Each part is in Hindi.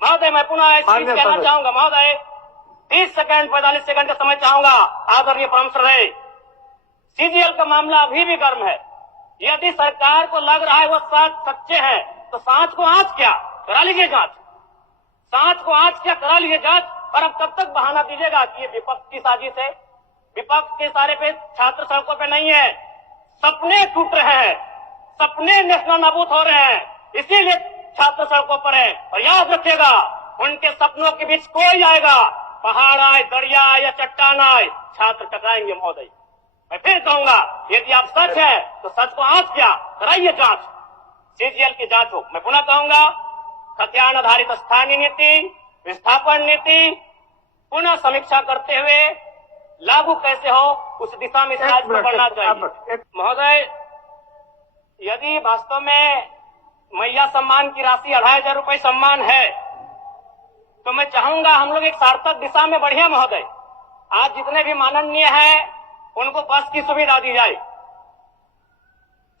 महोदय मैं पुनः एक चीज कहना चाहूंगा महोदय, 30 सेकंड 45 सेकंड का समय चाहूंगा। आदरणीय परम श्रद्धेय, सीजीएल का मामला अभी भी गर्म है। यदि सरकार को लग रहा है वो सच्चे हैं तो सांच को आंच क्या करा लीजिए जांच, सांच को आंच क्या करा लीजिए जांच। और अब कब तक बहाना दीजिएगा कि ये विपक्ष की साजिश है? विपक्ष के सारे पे छात्र सड़कों पे नहीं है, सपने टूट रहे हैं, सपने नेशनल नाबूद हो रहे हैं, इसीलिए छात्र सड़कों पर है। और याद रखिएगा, उनके सपनों के बीच कोई आएगा, पहाड़ आए, दरिया आए या चट्टान आए, छात्र टकराएंगे महोदय। मैं फिर कहूंगा, यदि आप सच है तो सच को आंच क्या कराइए जांच, सीजीएल की जांच हो। मैं पुनः कहूंगा, खतियान आधारित स्थानीय नीति, विस्थापन नीति पुनः समीक्षा करते हुए लागू कैसे हो उस दिशा में राज्य को बढ़ना चाहिए। महोदय, यदि वास्तव में मैया सम्मान की राशि 2500 रुपए सम्मान है तो मैं चाहूंगा हम लोग एक सार्थक दिशा में बढ़िया महोदय। आज जितने भी माननीय हैं उनको बस की सुविधा दी जाए,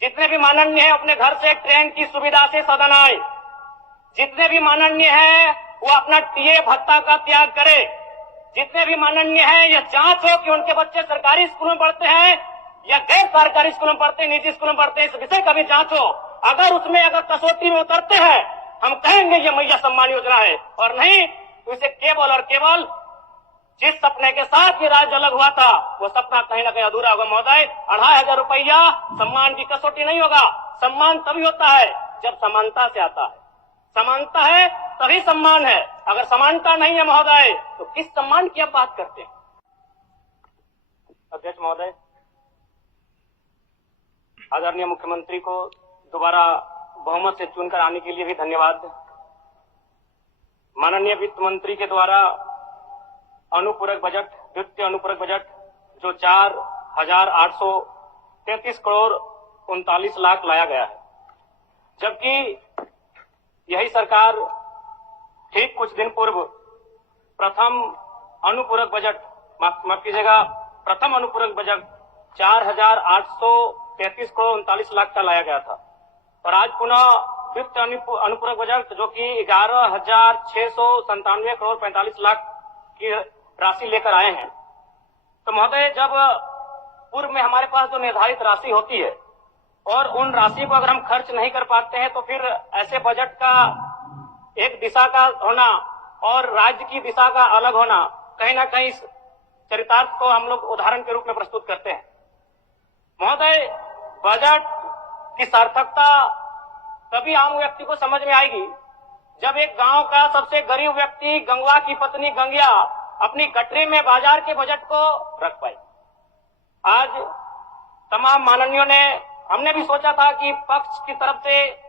जितने भी माननीय हैं अपने घर से ट्रेन की सुविधा से सदन आए, जितने भी माननीय हैं वो अपना टीए भत्ता का त्याग करे, जितने भी माननीय हैं यह जांच हो कि उनके बच्चे सरकारी स्कूलों में पढ़ते हैं या गैर सरकारी स्कूलों में पढ़ते हैं, निजी स्कूलों में पढ़ते हैं, इस विषय का भी जांच हो। अगर उसमें अगर कसौटी में उतरते हैं हम कहेंगे ये मैया सम्मान योजना है, और नहीं तो इसे केवल और केवल जिस सपने के साथ ये राज्य अलग हुआ था वो सपना कहीं ना कहीं अधूरा होगा महोदय। 2500 रुपया सम्मान की कसौटी नहीं होगा। सम्मान तभी होता है जब समानता से आता है, समानता है तभी सम्मान है। अगर समानता नहीं है महोदय तो किस सम्मान की आप बात करते हैं? अध्यक्ष महोदय, आदरणीय मुख्यमंत्री को दोबारा बहुमत से चुनकर आने के लिए भी धन्यवाद। माननीय वित्त मंत्री के द्वारा अनुपूरक बजट, द्वितीय अनुपूरक बजट जो 4,833 करोड़ 39 लाख लाया गया है, जबकि यही सरकार ठीक कुछ दिन पूर्व प्रथम अनुपूरक बजट, माफ कीजिएगा, प्रथम अनुपूरक बजट 4,833 करोड़ 39 लाख का लाया गया था। और आज पुनः द्वितीय अनुपूरक बजट जो कि 11,697 करोड़ 45 लाख की राशि लेकर आए हैं। तो महोदय, जब पूर्व में हमारे पास जो निर्धारित राशि होती है और उन राशि को अगर हम खर्च नहीं कर पाते हैं तो फिर ऐसे बजट का एक दिशा का होना और राज्य की दिशा का अलग होना, कहीं ना कहीं इस चरितार्थ को हम लोग उदाहरण के रूप में प्रस्तुत करते हैं। महोदय, बजट की सार्थकता तभी आम व्यक्ति को समझ में आएगी जब एक गांव का सबसे गरीब व्यक्ति, गंगवा की पत्नी गंगिया, अपनी गठरी में बाजार के बजट को रख पाई। आज तमाम माननीयों ने, हमने भी सोचा था कि पक्ष की तरफ से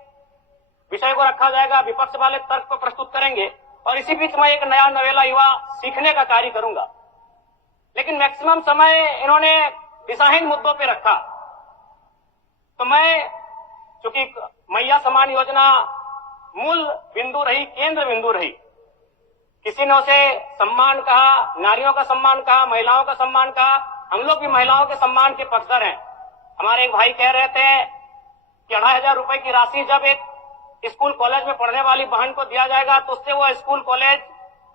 विषय को रखा जाएगा, विपक्ष वाले तर्क को प्रस्तुत करेंगे और इसी बीच मैं एक नया नवेला युवा सीखने का कार्य करूंगा। लेकिन मैक्सिमम समय इन्होंने दिशाहीन मुद्दों पे रखा। तो मैं, चूंकि मैया सम्मान योजना मूल बिंदु रही, केंद्र बिंदु रही, किसी ने उसे सम्मान कहा, नारियों का सम्मान कहा, महिलाओं का सम्मान कहा, हम लोग भी महिलाओं के सम्मान के पक्षधर हैं। हमारे एक भाई कह रहे थे कि 2500 रुपए की राशि जब एक स्कूल कॉलेज में पढ़ने वाली बहन को दिया जाएगा तो उससे वो स्कूल कॉलेज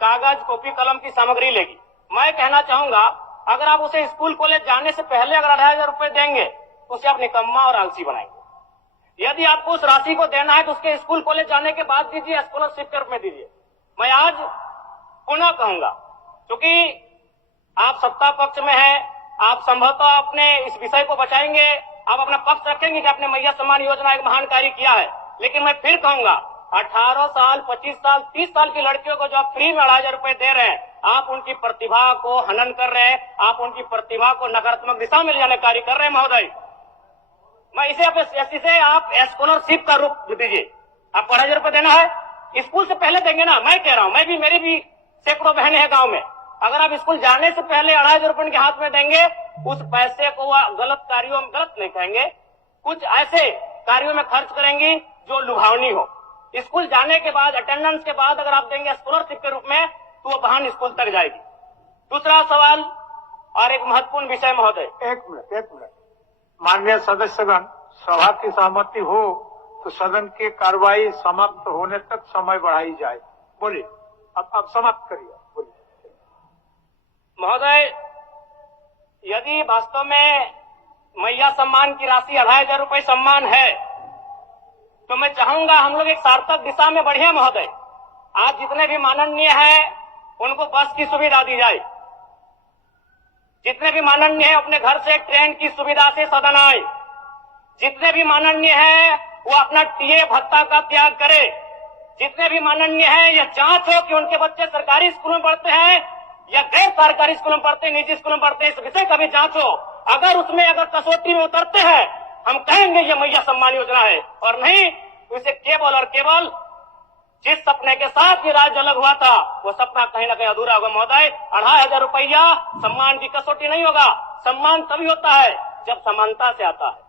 कागज, कॉपी, कलम की सामग्री लेगी। मैं कहना चाहूंगा, अगर आप उसे स्कूल कॉलेज जाने से पहले अगर 2500 रुपए देंगे तो उसे आप निकम्मा और आलसी बनाएंगे। यदि आपको उस राशि को देना है तो उसके स्कूल कॉलेज जाने के बाद दीजिए, स्कॉलरशिप के रूप में दीजिए। मैं आज पुनः कहूंगा, क्योंकि आप सत्ता पक्ष में हैं, आप संभवतः अपने इस विषय को बचाएंगे, आप अपना पक्ष रखेंगे कि आपने मैया सम्मान योजना एक महान कार्य किया है। लेकिन मैं फिर कहूंगा, 18 साल, 25 साल, 30 साल की लड़कियों को जो आप फ्री में 2500 रुपए दे रहे हैं, आप उनकी प्रतिभा को हनन कर रहे हैं, आप उनकी प्रतिभा को नकारात्मक दिशा में ले जाने कार्य कर रहे हैं महोदय। मैं इसे आप स्कॉलरशिप का रूप दीजिए। आपको 2500 रुपए देना है, स्कूल से पहले देंगे ना। मैं कह रहा हूं, मेरी भी सैकड़ों बहनें हैं गांव में, अगर आप स्कूल जाने से पहले 2500 रुपए उनके हाथ में देंगे, उस पैसे को वह गलत कार्यों में, गलत नहीं कहेंगे, कुछ ऐसे कार्यों में खर्च करेंगी जो लुभावनी हो। स्कूल जाने के बाद, अटेंडेंस के बाद अगर आप देंगे स्कॉलरशिप के रूप में तो वो बहन स्कूल तक जाएगी। दूसरा सवाल और एक महत्वपूर्ण विषय महोदय। एक मिनट माननीय सदस्यगण, सभा की सहमति हो तो सदन की कार्रवाई समाप्त होने तक समय बढ़ाई जाए। बोलिए, अब समाप्त करिए, बोलिए। महोदय, यदि वास्तव में मैया सम्मान की राशि 2,500 रुपये सम्मान है, तो मैं चाहूंगा हम लोग एक सार्थक दिशा में बढ़े महोदय। आज जितने भी माननीय हैं उनको बस की सुविधा दी जाए, जितने भी माननीय हैं अपने घर से ट्रेन की सुविधा से सदन आए, जितने भी माननीय हैं वो अपना टीए भत्ता का त्याग करे, जितने भी माननीय हैं यह जांच हो कि उनके बच्चे सरकारी स्कूलों में पढ़ते हैं या गैर सरकारी स्कूलों में पढ़ते हैं, निजी स्कूलों में पढ़ते हैं, इस विषय का भी जांच हो। अगर उसमें कसौटी में उतरते हैं, हम कहेंगे ये मैया सम्मान योजना है, और नहीं तो इसे केवल और केवल जिस सपने के साथ ये राज्य अलग हुआ था वो सपना कहीं ना कहीं अधूरा होगा महोदय। 2,500 रुपया सम्मान की कसौटी नहीं होगा। सम्मान तभी होता है जब समानता से आता है,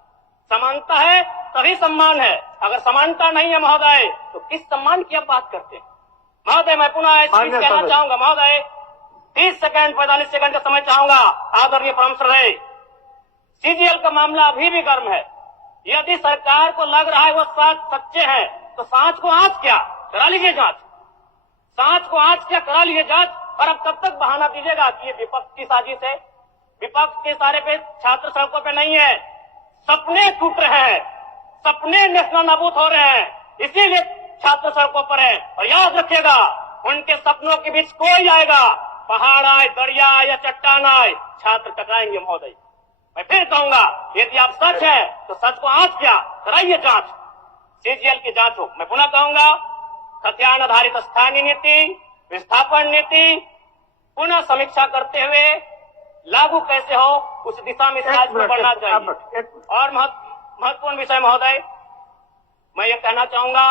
समानता है तभी सम्मान है। अगर समानता नहीं है महोदय तो किस सम्मान की आप बात करते हैं महोदय? मैं पुनः इस चीज कहना चाहूंगा महोदय, 30 सेकंड 45 सेकंड का समय चाहूंगा। आदरणीय परम श्रद्धेय, सीजीएल का मामला अभी भी गर्म है। यदि सरकार को लग रहा है वो सच्चे हैं तो सांच को आंच क्या करा लीजिए जांच, सांच को आंच क्या करा लीजिए जांच। और अब कब तक बहाना दीजिएगा कि ये विपक्ष की साजिश है? विपक्ष के सारे पे छात्र सड़कों पे नहीं है, सपने टूट रहे हैं, सपने नेशनल नाबूद हो रहे हैं, इसीलिए छात्र सड़कों पर है। और याद रखिएगा, उनके सपनों के बीच कोई आएगा, पहाड़ आए, दरिया आए या चट्टान आए, छात्र टकराएंगे महोदय। मैं फिर कहूंगा, यदि आप सच है तो सच को आंच क्या कराइए जांच, सीजीएल की जांच हो। मैं पुनः कहूंगा, खतियान आधारित स्थानीय नीति, विस्थापन नीति पुनः समीक्षा करते हुए लागू कैसे हो उस दिशा में राज्य को बढ़ना चाहिए। और महत्वपूर्ण विषय महोदय, मैं ये कहना चाहूंगा,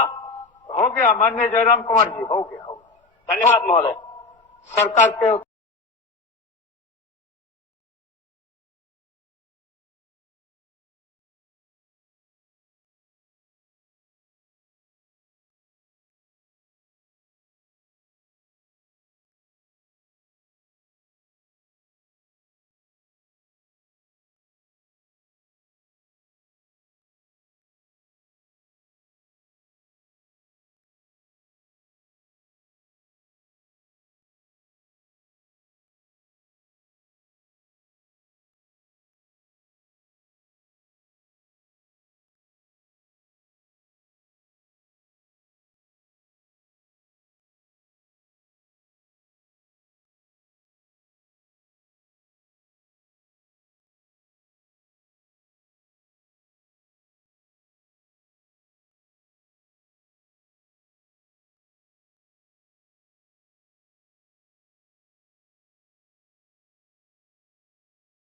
हो गया माननीय जयराम कुमार जी, हो गया। धन्यवाद महोदय। सरकार के